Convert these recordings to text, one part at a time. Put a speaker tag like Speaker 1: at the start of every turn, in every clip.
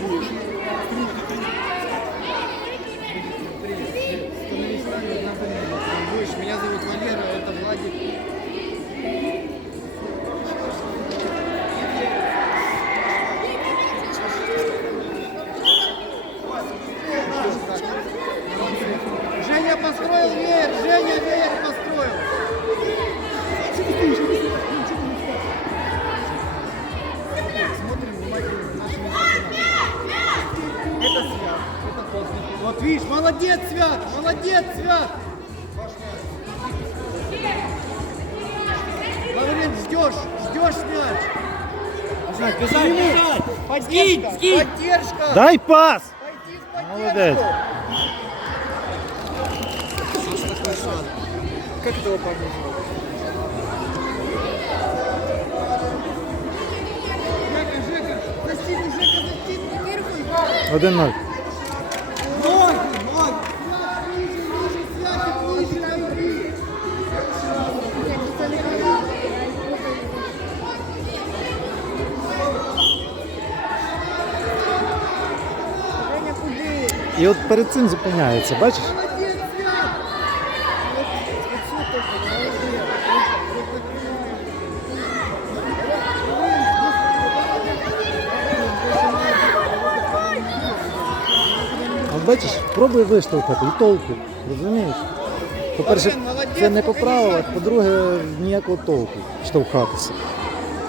Speaker 1: будешь. можешь снять.
Speaker 2: Бежать, бежать.
Speaker 1: Поддержка.
Speaker 2: Скинь, скинь.
Speaker 1: Поддержка.
Speaker 3: Дай пас. Молодец.
Speaker 1: Как этого парня
Speaker 4: Один ноль.
Speaker 3: І от перед цим зупиняється, бачиш? От бачиш, пробуй виштовхати і толку. Розумієш? По-перше, це не по правилах, по-друге, ніякого толку штовхатися.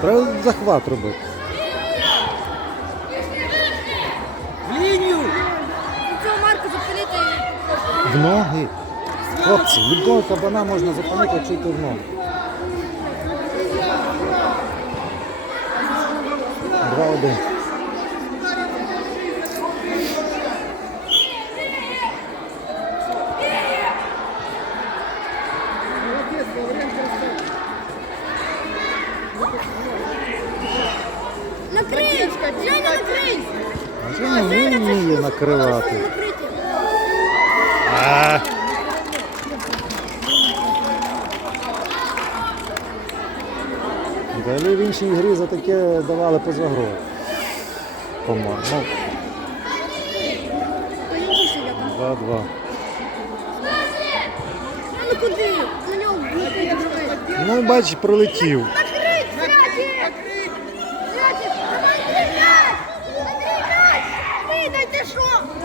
Speaker 3: Треба захват робити.
Speaker 2: В
Speaker 3: ноги. Хлопці, любого кабана можна якщо йти в ноги. Два-один.
Speaker 4: Накрий! Женя, накрий!
Speaker 3: Женя не вміє накривати. Взагалі в іншій грі за таке давали поза грою. По-моєму. Ну,
Speaker 4: я там.
Speaker 3: 2-2.
Speaker 4: Ну.
Speaker 3: Ну, бач, пролетів.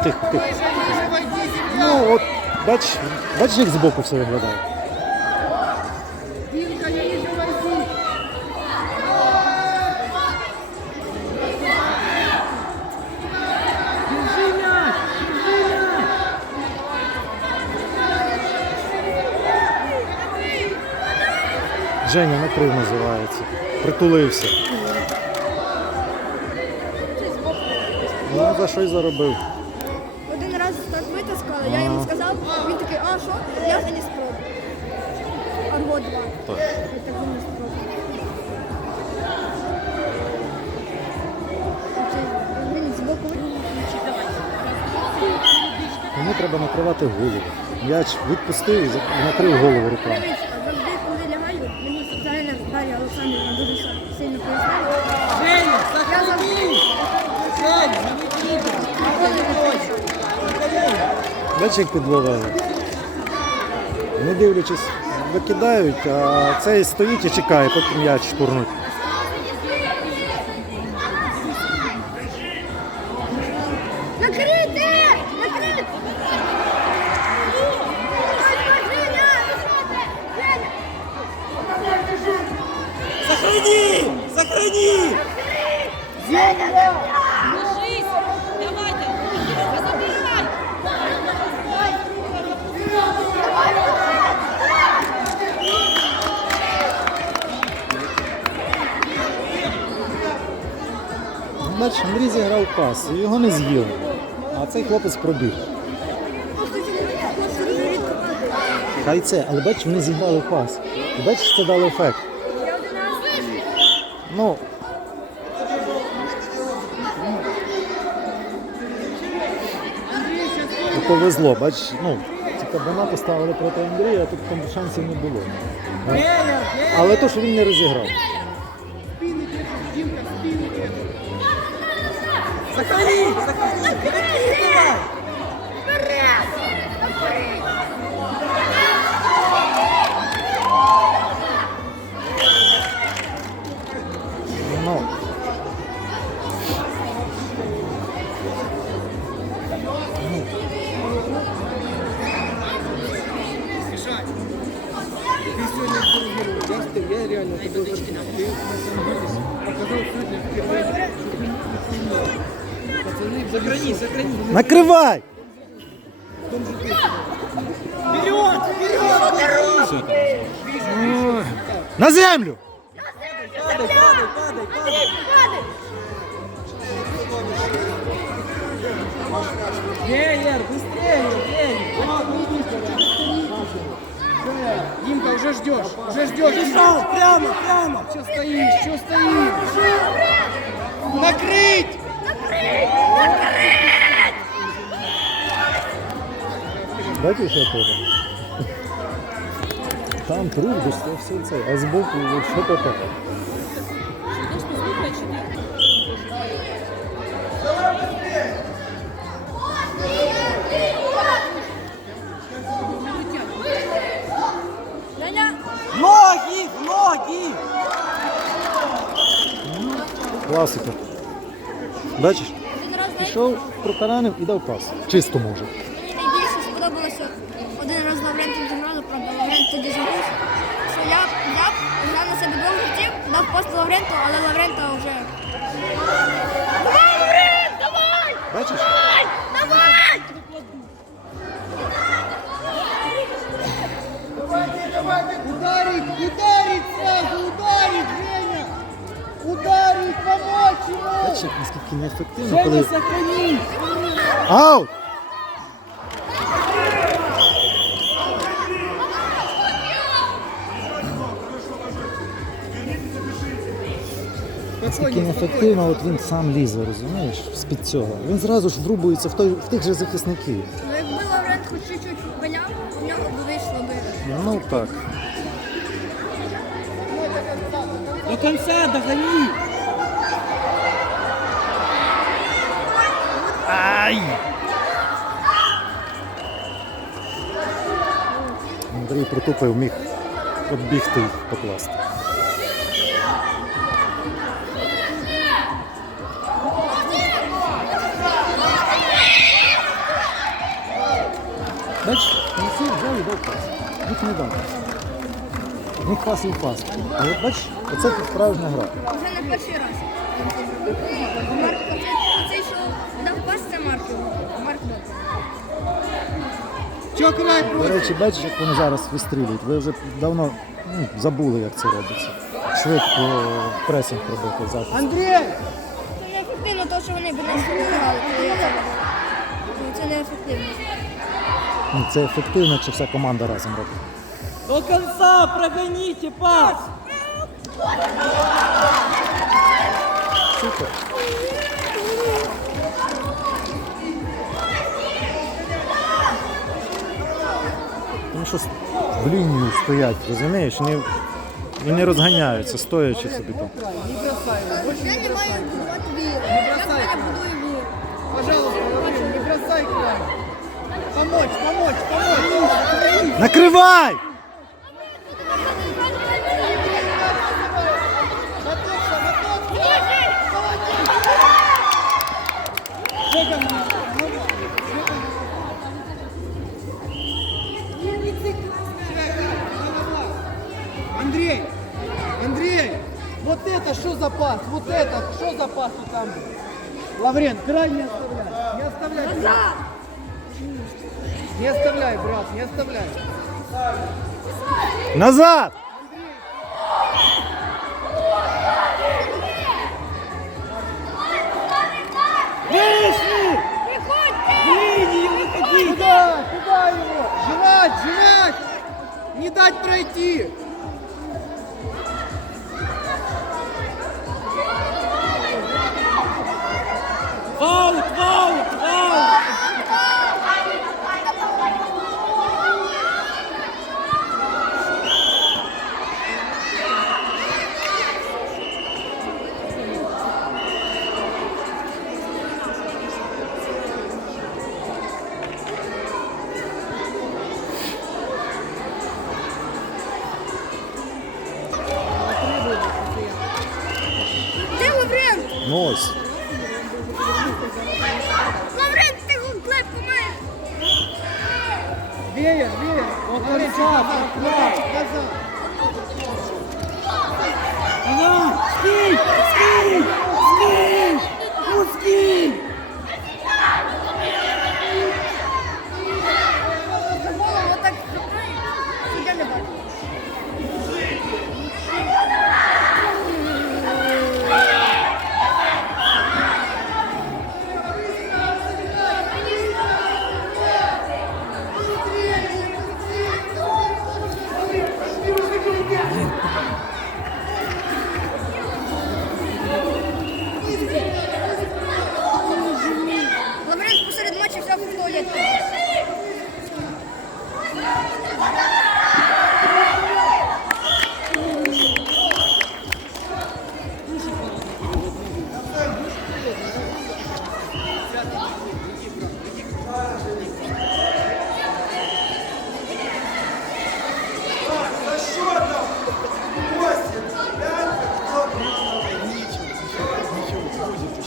Speaker 3: Тихо, тихо. Ну, от, бач, бачиш, як збоку все виглядає. Женя накрив називається. Притулився. Ну, за що й заробив.
Speaker 4: Я йому сказав, він такий, а що? Я вже не спробую. Арго 2.
Speaker 3: Так.
Speaker 4: Я так не спробую.
Speaker 3: Тому треба накривати голову. М'яч відпустив і накрив голову руками. Бачиш, як підловили. Не дивлячись, викидають, а цей стоїть і чекає, поки м'яч штурнуть.
Speaker 4: Накрити! Накрити!
Speaker 2: Сохрани! Сохрани!
Speaker 5: Ложись!
Speaker 3: Бачиш, Андрій зіграв пас, і його не з'їли. А цей хлопець пробіг. Хай це, але бачиш, вони зіграли пас. І бачиш, це дало ефект. Ну. Повезло, бачиш, ну, ці кабана поставили проти Андрія, а тут там шансів не було. Але то, що він не розіграв.
Speaker 1: सकाळी सकाळी.
Speaker 2: Сохрани, сохрани.
Speaker 3: Накривай!
Speaker 1: Вперед! Вперед!
Speaker 3: На землю!
Speaker 2: Падай, падай, падай, падай. Веер, быстрее, Веер.
Speaker 1: Димка, уже ждешь, уже ждешь.
Speaker 2: Бежал, прямо, прямо.
Speaker 1: Че стоишь, че стоишь? Накрыть!
Speaker 3: Бачиш, що тут? Там труп, десь це все це, а збоку от що то таке?
Speaker 5: Ти ж послухай, чи ти?
Speaker 4: Ляля!
Speaker 2: Ноги, ноги.
Speaker 3: Класика. Бачиш? Пішов, протаранив і дав пас. Чисто може.
Speaker 4: мені найбільше сподобалося один раз Лаврентом зіграли, правда, Лаврент тоді забув, що я взяв, взяв на себе двох гравців, дав пост Лавренту, але Лаврента вже... Давай, Лаврент, давай!
Speaker 3: Бачиш?
Speaker 4: Давай!
Speaker 1: Ударить, ударить сразу, ударить, Женя! Ему!
Speaker 3: Бачиш, наскільки неефективно,
Speaker 2: Женя,
Speaker 3: коли.
Speaker 2: сохрани.
Speaker 3: Аут! Наскільки неефективно, от він сам лізе, розумієш, з-під цього. Він зразу ж врубується в, той, в тих же захисників.
Speaker 4: Ну, якби Лаврент хоч чуть-чуть валяв, у нього б вийшло би.
Speaker 3: Ну так.
Speaker 2: До конца догони.
Speaker 3: Ай! Андрій притупив, міг оббігти і покласти. Бачиш, Олексій взяв і дав пас. Їх не дав. В них пас і пас. А от бачиш, оце тут справжня гра.
Speaker 4: Вже не перший раз. Марк, оцей, що дав пас, це Марк. Марк
Speaker 3: До речі, бачиш, як вони зараз вистрілюють. Ви вже давно ну, забули, як це робиться. Швидко пресинг робити захист.
Speaker 1: Андрей!
Speaker 4: Це не ефективно, тому що вони б нас не грали, коли я це робив. Ну, Це не ефективно.
Speaker 3: Ну, Це ефективно, якщо вся команда разом робить.
Speaker 2: До конца прогоните пас.
Speaker 3: Супер. Тому що в лінію стоять, розумієш, не, і не розганяються, стоячи собі там.
Speaker 1: Не бросай его, больше
Speaker 4: Я
Speaker 1: не
Speaker 4: не
Speaker 1: бросай.
Speaker 4: маю будувати віру. Я в мене будую віру.
Speaker 1: Пожалуйста, Лаврин, не бросай край. Помочь, помочь, помочь.
Speaker 3: Накривай!
Speaker 1: Это что за пас? Вот это, что за пас вот там? Лаврен, край не оставляй, не оставляй.
Speaker 4: Назад!
Speaker 1: Не оставляй, брат, не оставляй.
Speaker 3: Назад!
Speaker 2: Вышли. Линию выходи.
Speaker 1: Куда? Куда его? Жрать, жрать! Не дать пройти! Стій!
Speaker 2: Стій! Стій!
Speaker 1: Пусти!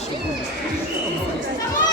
Speaker 1: şey.